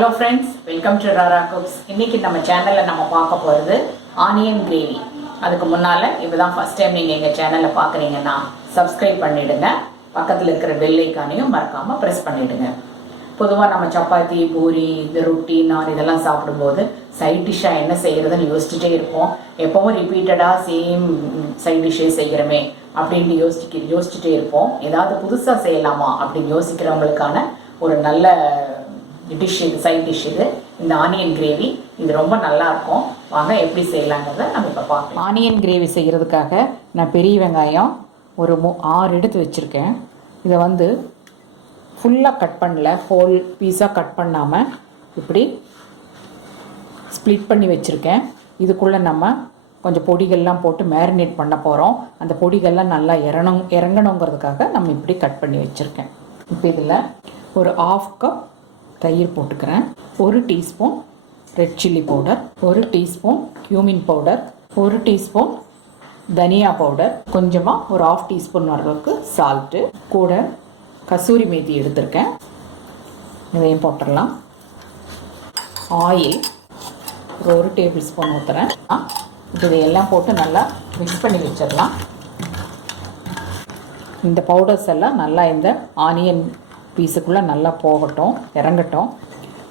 Hello friends, welcome to RARA Cooks. இன்னைக்கு நம்ம சேனல்ல நம்ம பார்க்க போறது ஆனியன் கிரேவி. அதுக்கு முன்னால இப்பதான் ஃபர்ஸ்ட் டைம் நீங்க எங்க சேனலை பார்க்கறீங்கன்னா Subscribe பண்ணிடுங்க. பக்கத்துல இருக்கிற பெல் ஐகானையும் மறக்காம பிரஸ் பண்ணிடுங்க. பொதுவா நம்ம சப்பாத்தி, பூரி, இந்த ரொட்டி, நான் இதெல்லாம் சாப்பிடும்போது சைட் டிஷ்ஷா என்ன செய்யறதுன்னு யோசிச்சுட்டே இருப்போம். எப்பவும் ரிப்பீட்டடா சேம் சைட் டிஷ்ஷே செய்கிறோமே அப்படின்னு யோசிச்சுட்டே இருப்போம். ஏதாவது புதுசா செய்யலாமா அப்படின்னு யோசிக்கிறவங்களுக்கான ஒரு நல்ல டிஷ் இது, சைட் டிஷ் இது. இந்த ஆனியன் கிரேவி இது ரொம்ப நல்லா இருக்கும். வாங்க எப்படி செய்யலாங்கிறத நம்ம இப்போ பார்க்கலாம். ஆனியன் கிரேவி செய்கிறதுக்காக நான் பெரிய வெங்காயம் ஒரு 6 எடுத்து வச்சுருக்கேன். இதை வந்து ஃபுல்லாக கட் பண்ணல, ஹோல் பீஸாக கட் பண்ணாமல் இப்படி ஸ்ப்ளிட் பண்ணி வச்சுருக்கேன். இதுக்குள்ளே நம்ம கொஞ்சம் பொடிகள்லாம் போட்டு மேரினேட் பண்ண போகிறோம். அந்த பொடிகள்லாம் நல்லா இறங்கணுங்கிறதுக்காக நம்ம இப்படி கட் பண்ணி வச்சுருக்கேன். இப்போ இதில் ஒரு 1/2 கப் தயிர் போட்டுக்கிறேன். 1 teaspoon red chilli powder, 1 teaspoon cumin powder, 1 teaspoon தனியா பவுடர், கொஞ்சமாக ஒரு 1/2 டீஸ்பூன் அளவுக்கு சால்ட்டு, கூட கஸ்தூரி மேத்தி எடுத்திருக்கேன். இதையும் போட்டுடலாம். ஆயில் ஒரு 1 டேபிள் ஸ்பூன் ஊற்றுறேன். இதையெல்லாம் போட்டு நல்லா மிக்ஸ் பண்ணி வச்சிடலாம். இந்த பவுடர்ஸ் எல்லாம் நல்லா இந்த ஆனியன் பீஸுக்குள்ளே நல்லா போகட்டும், இறங்கட்டும்.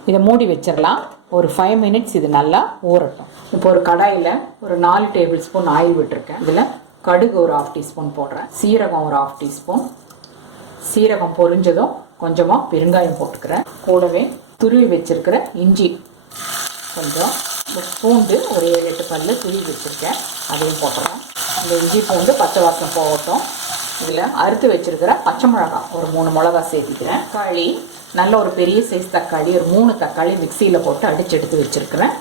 இதை மூடி வச்சிடலாம். ஒரு 5 மினிட்ஸ் இது நல்லா ஊறட்டும். இப்போ ஒரு கடாயில் ஒரு 4 டேபிள் ஸ்பூன் ஆயில் விட்டுருக்கேன். இதில் கடுகு ஒரு 1/2 டீஸ்பூன் போடுறேன். சீரகம் ஒரு 1/2 டீஸ்பூன். சீரகம் பொரிஞ்சதும் கொஞ்சமாக பெருங்காயம் போட்டுக்கிறேன். கூடவே துருவி வச்சிருக்கிற இஞ்சி கொஞ்சம், பூண்டு ஒரு 7-8 பல்லு துருவி வச்சுருக்கேன், அதையும் போட்டுறேன். இந்த இஞ்சி பூண்டு பச்சை வாசம் போகட்டும். இதில் அறுத்து வச்சுருக்கிற பச்சை மிளகாய் ஒரு 3 மிளகா சேர்த்திக்கிறேன். தக்காளி நல்ல ஒரு பெரிய சைஸ் தக்காளி ஒரு 3 தக்காளி மிக்சியில் போட்டு அடித்து எடுத்து வச்சுருக்கிறேன்.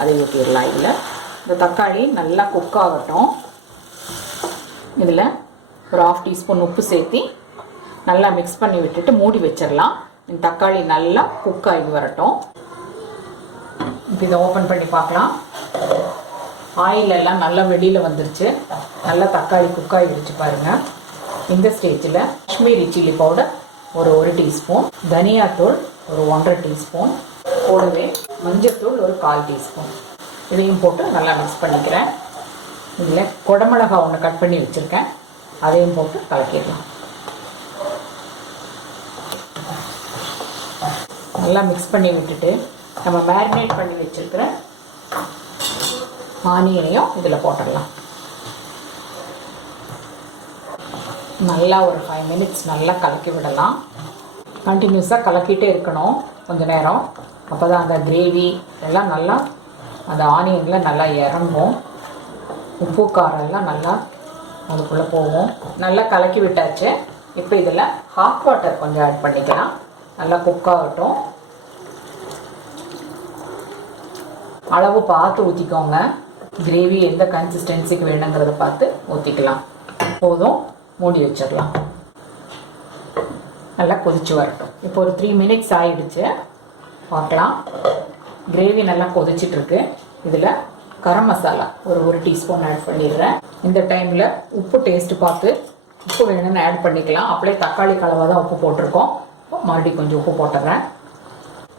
அதை ஊற்றிடலாம். இதில் இந்த தக்காளி நல்லா குக் ஆகட்டும். இதில் ஒரு 1/2 டீஸ்பூன் உப்பு சேர்த்தி நல்லா மிக்ஸ் பண்ணி விட்டுட்டு மூடி வச்சிடலாம். இந்த தக்காளி நல்லா குக் ஆகி வரட்டும். இப்போ இதை ஓப்பன் பண்ணி பார்க்கலாம். ஆயில் எல்லாம் நல்லா வெளியில் வந்துருச்சு. நல்லா தக்காளி குக் ஆகிடுச்சு பாருங்கள். இந்த ஸ்டேஜில் காஷ்மீரி சில்லி பவுடர் ஒரு 1 டீஸ்பூன், தனியாத்தூள் ஒரு 1.5 டீஸ்பூன், கூடவே மஞ்சத்தூள் ஒரு 1/4 டீஸ்பூன், இதையும் போட்டு நல்லா மிக்ஸ் பண்ணிக்கிறேன். இதில் குடமிளகா ஒன்று கட் பண்ணி வச்சுருக்கேன், அதையும் போட்டு கலக்கிடலாம். நல்லா மிக்ஸ் பண்ணி விட்டுட்டு நம்ம மேரினேட் பண்ணி வச்சுருக்கிற ஆனியனையும் இதில் போட்டுடலாம். நல்லா ஒரு 5 மினிட்ஸ் நல்லா கலக்கி விடலாம். கண்டினியூஸாக கலக்கிட்டே இருக்கணும் கொஞ்சம் நேரம். அப்போ தான் அந்த கிரேவி எல்லாம் நல்லா அந்த ஆனியனில் நல்லா இறங்கும். உப்பு காரம் எல்லாம் நல்லா அதுக்குள்ளே போகும். நல்லா கலக்கி விட்டாச்சு. இப்போ இதில் ஹாட் வாட்டர் கொஞ்சம் ஆட் பண்ணிக்கலாம். நல்லா குக் ஆகட்டும். அளவு பார்த்து ஊற்றிக்கோங்க. கிரேவி எந்த கன்சிஸ்டன்சிக்கு வேணுங்கிறத பார்த்து ஊற்றிக்கலாம். போதும், மூடி வச்சிடலாம். நல்லா கொதிச்சு வரட்டும். இப்போ ஒரு 3 மினிட்ஸ் ஆயிடுச்சு. பார்க்கலாம். கிரேவி நல்லா கொதிச்சிட்ருக்கு. இதில் கரம் மசாலா ஒரு 1 டீஸ்பூன் ஆட் பண்ணிடுறேன். இந்த டைமில் உப்பு டேஸ்ட்டு பார்த்து உப்பு வேணும்னு ஆட் பண்ணிக்கலாம். அப்படியே தக்காளி கலவை தான் உப்பு போட்டிருக்கோம். மறுபடியும் கொஞ்சம் உப்பு போட்டுறேன்.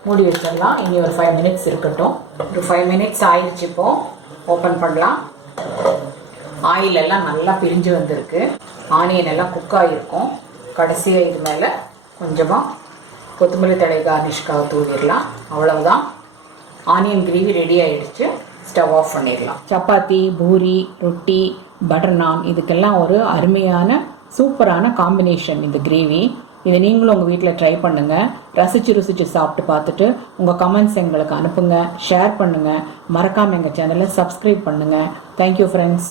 மூடி வச்சிடலாம். இனி ஒரு 5 மினிட்ஸ் இருக்கட்டும். ஒரு 5 மினிட்ஸ் ஆயிடுச்சு. இப்போது ஓப்பன் பண்ணலாம். ஆயில் எல்லாம் நல்லா பிரிஞ்சு வந்திருக்கு. ஆனியன் எல்லாம் குக் ஆகிருக்கும். கடைசியாக இது மேலே கொஞ்சமாக கொத்தமல்லி தழை கார்னிஷ்காக தூவிடலாம். அவ்வளவுதான், ஆனியன் கிரேவி ரெடி ஆகிடுச்சு. ஸ்டவ் ஆஃப் பண்ணிடலாம். சப்பாத்தி, பூரி, ரொட்டி, பட்டர் நான் இதுக்கெல்லாம் ஒரு அருமையான சூப்பரான காம்பினேஷன் இந்த கிரேவி. இதை நீங்களும் உங்கள் வீட்டில் ட்ரை பண்ணுங்கள். ருசிச்சு சாப்பிட்டு பார்த்துட்டு உங்கள் கமெண்ட்ஸ் எங்களுக்கு அனுப்புங்க, ஷேர் பண்ணுங்கள். மறக்காமல் எங்கள் சேனலை சப்ஸ்கிரைப் பண்ணுங்கள். Thank you friends.